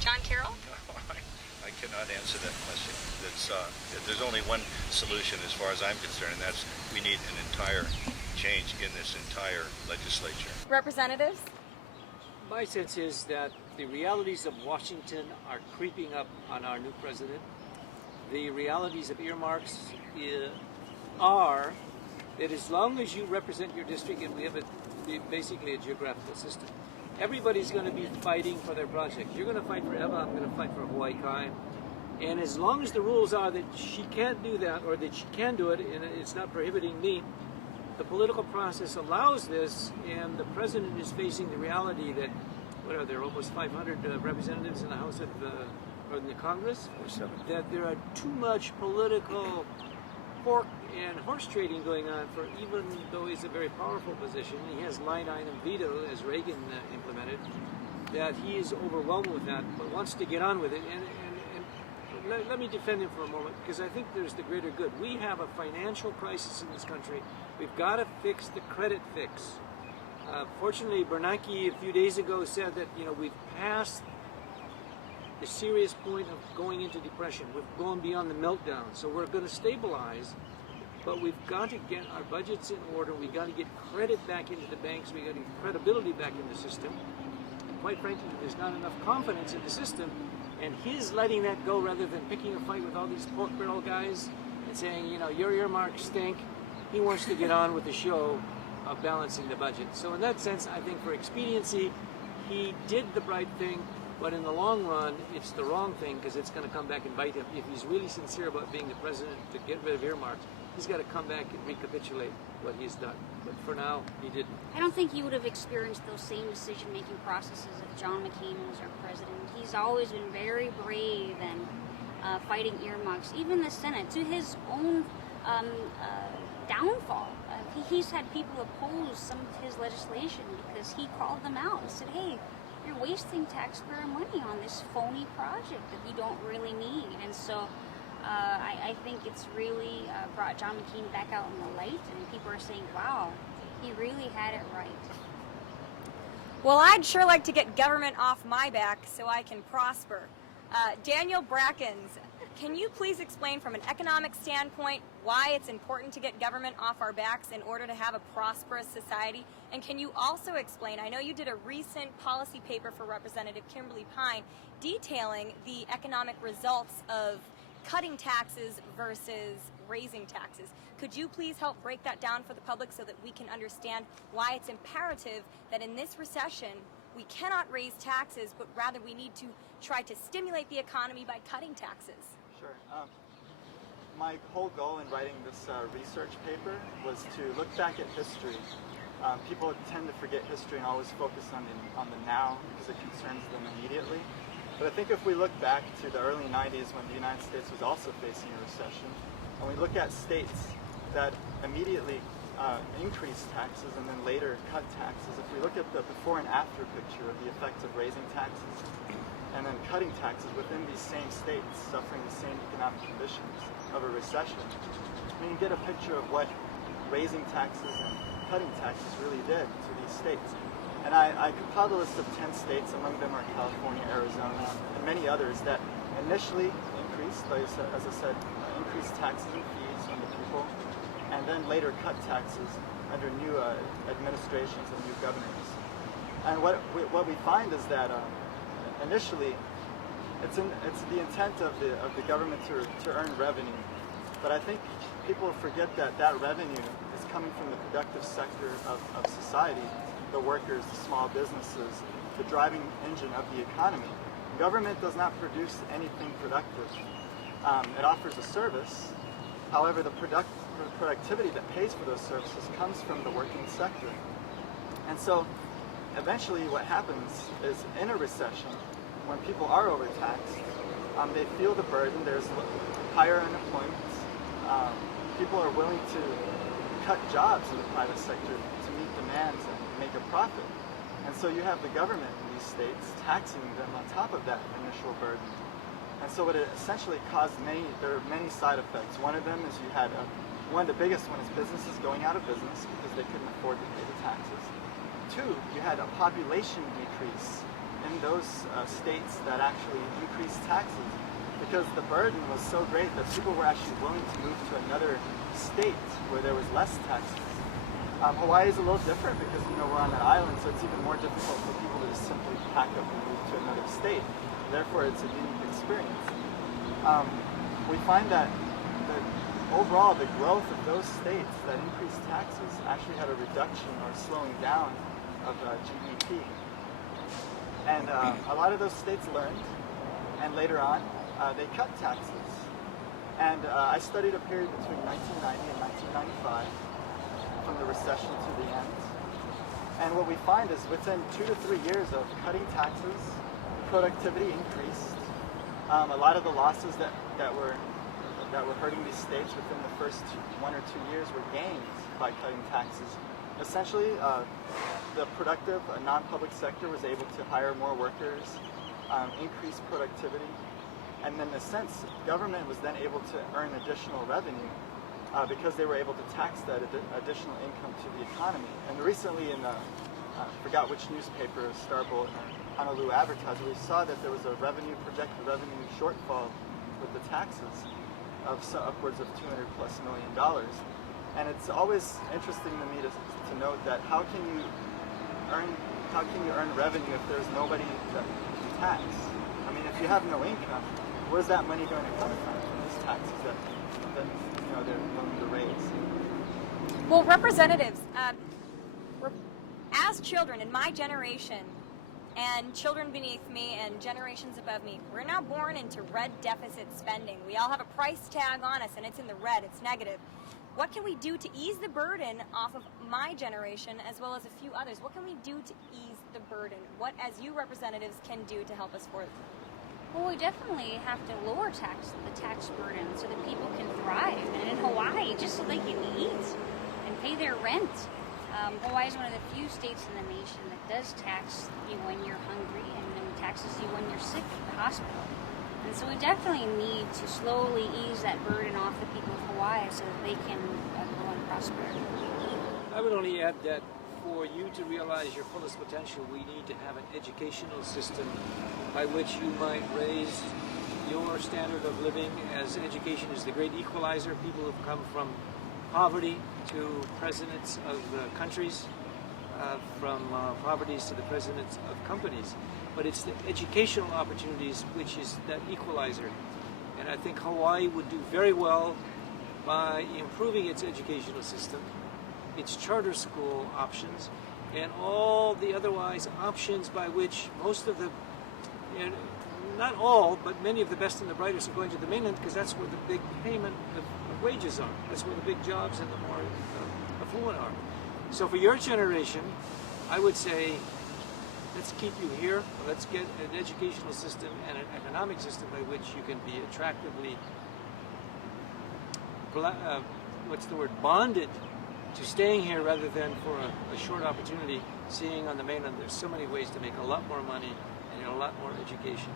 John Carroll? No, I cannot answer that question. There's only one solution as far as I'm concerned, and that's we need an entire change in this entire legislature. Representatives? My sense is that the realities of Washington are creeping up on our new president. The realities of earmarks are that as long as you represent your district, and we have basically a geographical system, everybody's going to be fighting for their project. You're going to fight for Eva, I'm going to fight for Hawaii Kai. And as long as the rules are that she can't do that, or that she can do it, and it's not prohibiting me, the political process allows this, and the president is facing the reality that, what are there, almost 500 representatives in the House of, or in the Congress? That there are too much political pork and horse trading going on for, even though he's a very powerful position, he has line item veto, as Reagan implemented, that he is overwhelmed with that, but wants to get on with it. And let me defend him for a moment, because I think there's the greater good. We have a financial crisis in this country. We've got to fix the credit fix. Fortunately, Bernanke a few days ago said that, you know, we've passed the serious point of going into depression. We've gone beyond the meltdown, so we're going to stabilize, but we've got to get our budgets in order. We've got to get credit back into the banks. We've got to get credibility back in the system. Quite frankly, there's not enough confidence in the system, and his letting that go rather than picking a fight with all these pork barrel guys and saying, you know, your earmarks stink. He wants to get on with the show of balancing the budget. So in that sense, I think for expediency, he did the right thing, but in the long run, it's the wrong thing, because it's going to come back and bite him. If he's really sincere about being the president to get rid of earmarks, he's got to come back and recapitulate what he's done. But for now, he didn't. I don't think he would have experienced those same decision-making processes if John McCain was our president. He's always been very brave and fighting earmarks, even the Senate, to his own downfall. He's had people oppose some of his legislation because he called them out and said, hey, you're wasting taxpayer money on this phony project that you don't really need. And so I think it's really brought John McCain back out in the light, and people are saying, wow, he really had it right. Well, I'd sure like to get government off my back so I can prosper. Daniel Brackins, can you please explain from an economic standpoint why it's important to get government off our backs in order to have a prosperous society? And can you also explain, I know you did a recent policy paper for Representative Kymberly Pine detailing the economic results of cutting taxes versus raising taxes. Could you please help break that down for the public so that we can understand why it's imperative that in this recession we cannot raise taxes, but rather we need to try to stimulate the economy by cutting taxes? Sure. My whole goal in writing this research paper was to look back at history. People tend to forget history and always focus on the now because it concerns them immediately. But I think if we look back to the early 90s when the United States was also facing a recession, and we look at states that immediately increased taxes and then later cut taxes, if we look at the before and after picture of the effects of raising taxes and then cutting taxes within these same states suffering the same economic conditions of a recession, we can get a picture of what raising taxes and cutting taxes really did to these states. And I compiled a list of 10 states, among them are California, Arizona, and many others that initially increased, as I said, increased taxes and fees on the people, and then later cut taxes under new administrations and new governors. And what we find is that initially, it's the intent of the government to earn revenue, but I think people forget that that revenue is coming from the productive sector of society, the workers, the small businesses, the driving engine of the economy. Government does not produce anything productive. It offers a service. However, the productivity that pays for those services comes from the working sector. And so eventually what happens is in a recession, when people are overtaxed, they feel the burden, there's higher unemployment, people are willing to cut jobs in the private sector to meet demands and make a profit. And so you have the government in these states taxing them on top of that initial burden. And so what it essentially caused there are many side effects. One of them is you had, one of the biggest one is businesses going out of business because they couldn't afford to pay the taxes. Two, you had a population decrease in those states that actually increased taxes because the burden was so great that people were actually willing to move to another state where there was less taxes. Hawaii is a little different because we're on an island, so it's even more difficult for people to just simply pack up and move to another state. Therefore, it's a unique experience. We find that overall, the growth of those states that increased taxes actually had a reduction or slowing down of GDP. And a lot of those states learned, and later on, they cut taxes. And I studied a period between 1990 and 1995, from the recession to the end. And what we find is within 2 to 3 years of cutting taxes, productivity increased. A lot of the losses that were hurting these states within the first 1 or 2 years were gained by cutting taxes. Essentially, the productive non-public sector was able to hire more workers, increase productivity, and then in a sense, government was then able to earn additional revenue because they were able to tax that additional income to the economy. And recently in I forgot which newspaper, Star Bulletin or Honolulu Advertiser, we saw that there was a projected revenue shortfall with the taxes of upwards of $200+ million. And it's always interesting to me to note that how can you earn revenue if there's nobody that can tax? I mean, if you have no income, where's that money going to come from these taxes that they're going to raise? Well, representatives, as children in my generation and children beneath me and generations above me, we're now born into red deficit spending. We all have a price tag on us and it's in the red, it's negative. What can we do to ease the burden off of my generation as well as a few others? What can we do to ease the burden? What, as you representatives, can do to help us forward? Well, we definitely have to lower the tax burden so that people can thrive. And in Hawaii, just so they can eat and pay their rent. Hawaii is one of the few states in the nation that does tax you when you're hungry and then taxes you when you're sick at the hospital. And so we definitely need to slowly ease that burden off the people of Hawaii so that they can grow and prosper. I would only add that for you to realize your fullest potential, we need to have an educational system by which you might raise your standard of living, as education is the great equalizer. People have come from poverty to presidents of countries, from poverties to the presidents of companies. But it's the educational opportunities which is that equalizer. And I think Hawaii would do very well by improving its educational system, its charter school options, and all the otherwise options by which most of the, not all, but many of the best and the brightest are going to the mainland, because that's where the big payment of wages are. That's where the big jobs and the more affluent are. So for your generation, I would say, let's keep you here. Let's get an educational system and an economic system by which you can be attractively, bonded to staying here rather than for a short opportunity. Seeing on the mainland, there's so many ways to make a lot more money and a lot more education.